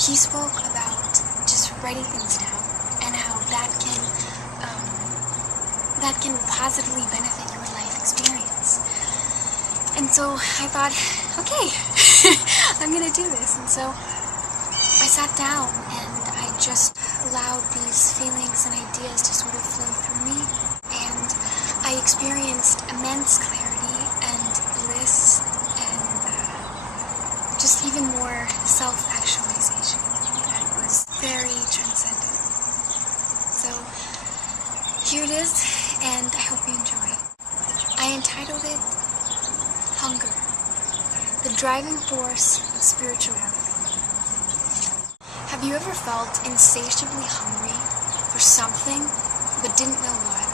he spoke about just writing things down and how that can positively benefit your life experience. And so I thought, okay, I'm gonna do this. And so I sat down and I just allowed these feelings and ideas to sort of flow through me, and I experienced immense clarity and bliss and just even more self-actualization that was very transcendent. So here it is, and I hope you enjoy. I entitled it Hunger, the driving force of spirituality. Have you ever felt insatiably hungry for something but didn't know what?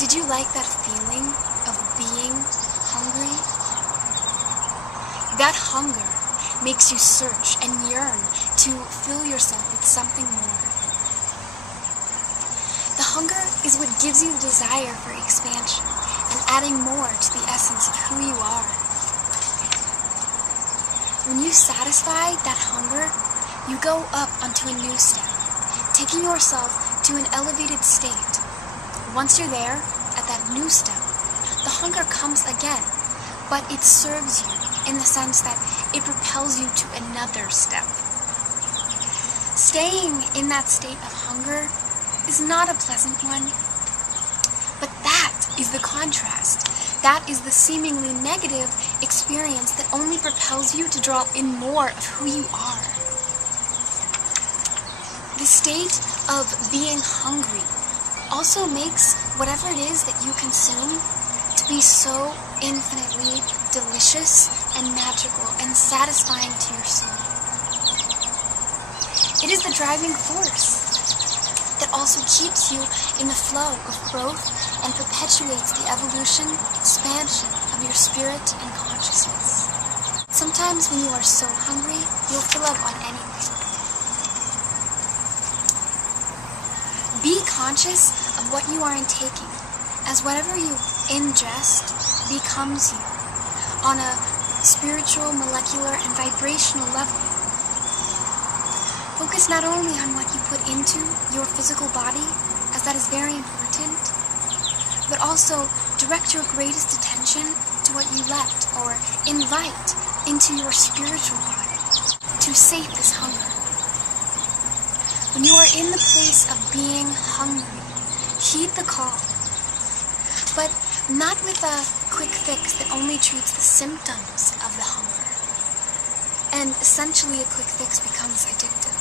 Did you like that feeling of being hungry? That hunger makes you search and yearn to fill yourself with something more. The hunger is what gives you the desire for expansion and adding more to the essence of who you are. When you satisfy that hunger, you go up onto a new step, taking yourself to an elevated state. Once you're there, at that new step, the hunger comes again, but it serves you in the sense that it propels you to another step. Staying in that state of hunger is not a pleasant one, but that is the contrast. That is the seemingly negative experience that only propels you to draw in more of who you are. The state of being hungry also makes whatever it is that you consume to be so infinitely delicious and magical and satisfying to your soul. It is the driving force that also keeps you in the flow of growth and perpetuates the evolution, expansion of your spirit and consciousness. Sometimes when you are so hungry, you'll fill up on anything. Be conscious of what you are intaking, as whatever you ingest becomes you on a spiritual, molecular, and vibrational level. Focus not only on what you put into your physical body, as that is very important, but also direct your greatest attention to what you let or invite into your spiritual body to sate this hunger. When you are in the place of being hungry, heed the call, but not with a quick fix that only treats the symptoms of the hunger. And essentially a quick fix becomes addictive.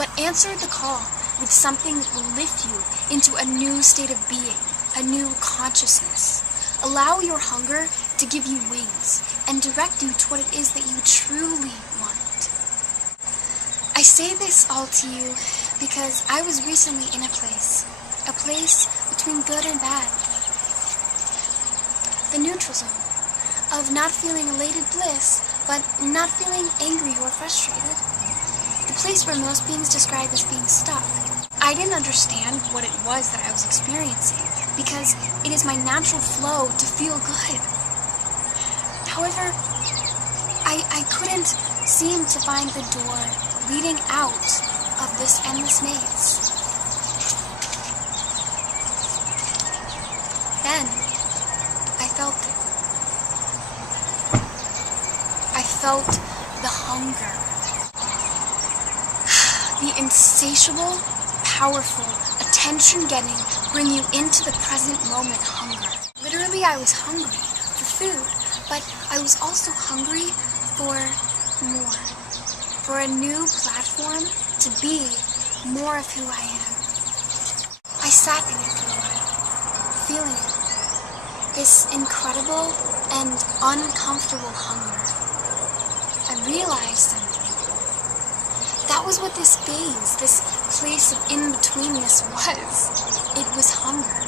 But answer the call with something that will lift you into a new state of being, a new consciousness. Allow your hunger to give you wings and direct you to what it is that you truly want. I say this all to you because I was recently in a place between good and bad. The neutral zone of not feeling elated bliss, but not feeling angry or frustrated. The place where most beings describe as being stuck. I didn't understand what it was that I was experiencing because it is my natural flow to feel good. However, I couldn't seem to find the door leading out of this endless maze. Then, I felt it. I felt the hunger. The insatiable, powerful, attention-getting, bring you into the present moment hunger. Literally, I was hungry for food, but I was also hungry for more. For a new platform to be more of who I am. I sat in it for a while, feeling it. This incredible and uncomfortable hunger. I realized something. That was what this phase, this place of inbetweeness was. It was hunger.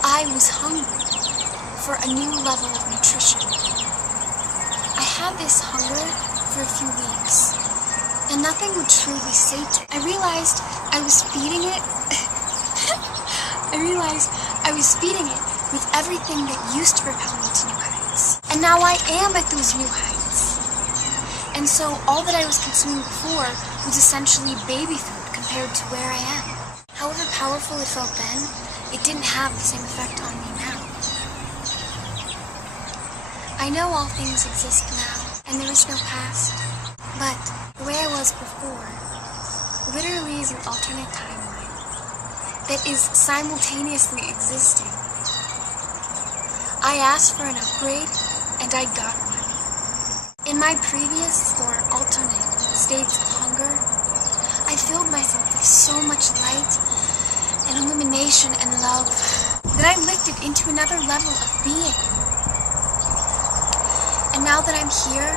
I was hungry for a new level of nutrition. I had this hunger for a few weeks, and nothing would truly sate it. I realized I was feeding it. I was feeding it with everything that used to propel me to new heights. And now I am at those new heights. And so all that I was consuming before was essentially baby food compared to where I am. However powerful it felt then, it didn't have the same effect on me now. I know all things exist now, and there is no past, but the way I was before literally is an alternate timeline that is simultaneously existing. I asked for an upgrade, and I got one. In my previous or alternate states of hunger, I filled myself with so much light and illumination and love that I lifted into another level of being. And now that I'm here,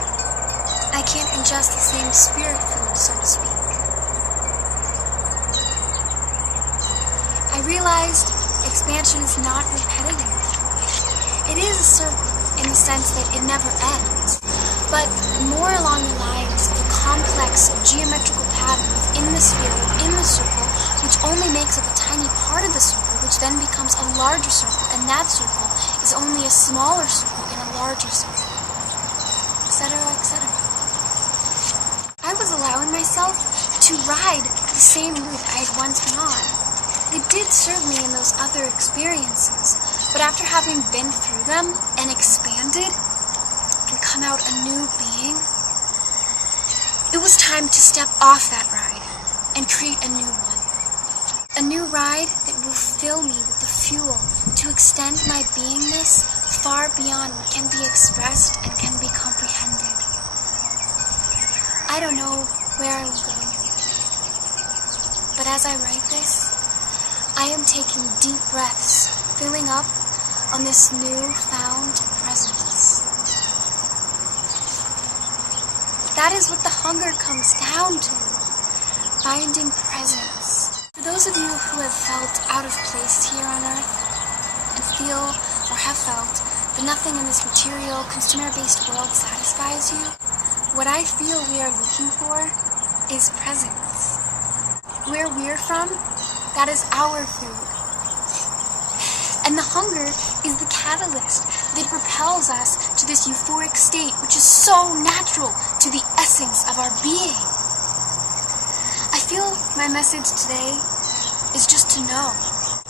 I can't ingest the same spirit food, so to speak. I realized expansion is not repetitive. It is a circle in the sense that it never ends, but more along the lines of a complex geometrical pattern within the sphere, within the circle, which only makes up a tiny part of the circle, which then becomes a larger circle, and that circle is only a smaller circle in a larger circle, etc., etc. I was allowing myself to ride the same route I had once been on. It did serve me in those other experiences, but after having been through them and expanded and come out a new being, it was time to step off that ride and create a new one. A new ride that will fill me with the fuel to extend my beingness far beyond what can be expressed and can be comprehended. I don't know where I will go, but as I write this, I am taking deep breaths, filling up on this newfound presence. That is what the hunger comes down to, finding presence. For those of you who have felt out of place here on earth, and feel or have felt that nothing in this material, consumer-based world satisfies you, what I feel we are looking for is presence. Where we're from, that is our food. And the hunger is the catalyst that propels us to this euphoric state, which is so natural to the essence of our being. I feel my message today is just to know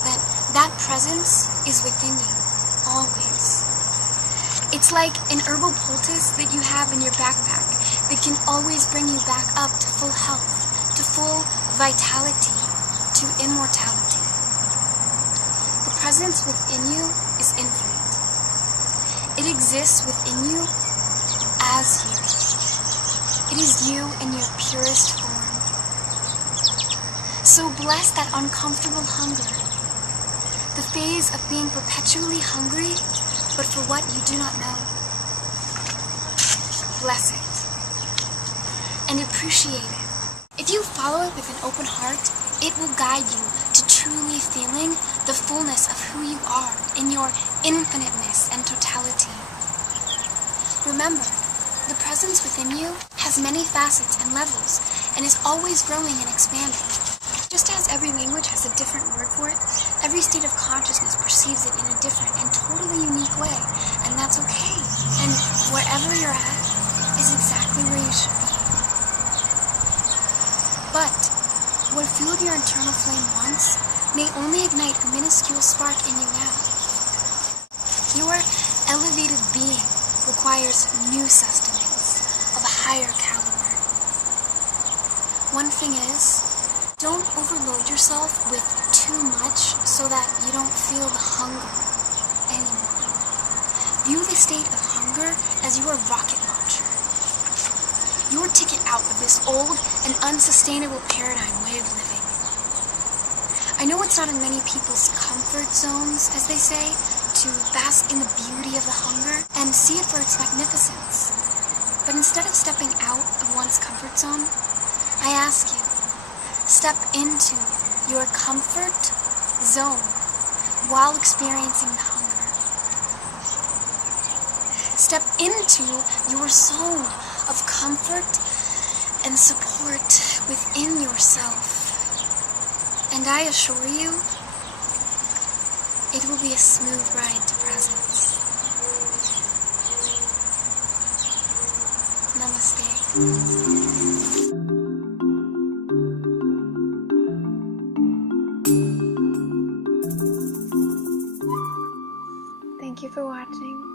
that that presence is within you, always. It's like an herbal poultice that you have in your backpack that can always bring you back up to full health, to full vitality, to immortality. The presence within you is infinite. It exists within you as you. It is you in your purest form. So bless that uncomfortable hunger, the phase of being perpetually hungry, but for what you do not know. Bless it and appreciate it. If you follow it with an open heart, it will guide you to truly feeling the fullness of who you are in your infiniteness and totality. Remember, the presence within you has many facets and levels and is always growing and expanding. Just as every language has a different word for it, every state of consciousness perceives it in a different and totally unique way, and that's okay. And wherever you're at is exactly where you should be. But what fueled your internal flame once may only ignite a minuscule spark in you now. Your elevated being requires new sustenance of a higher caliber. One thing is, don't overload yourself with too much so that you don't feel the hunger anymore. View the state of hunger as your rocket launcher. Your ticket out of this old and unsustainable paradigm way of living. I know it's not in many people's comfort zones, as they say, to bask in the beauty of the hunger and see it for its magnificence. But instead of stepping out of one's comfort zone, I ask you, step into your comfort zone while experiencing the hunger. Step into your zone of comfort and support within yourself. And I assure you, it will be a smooth ride to presence. Namaste. Thank you for watching.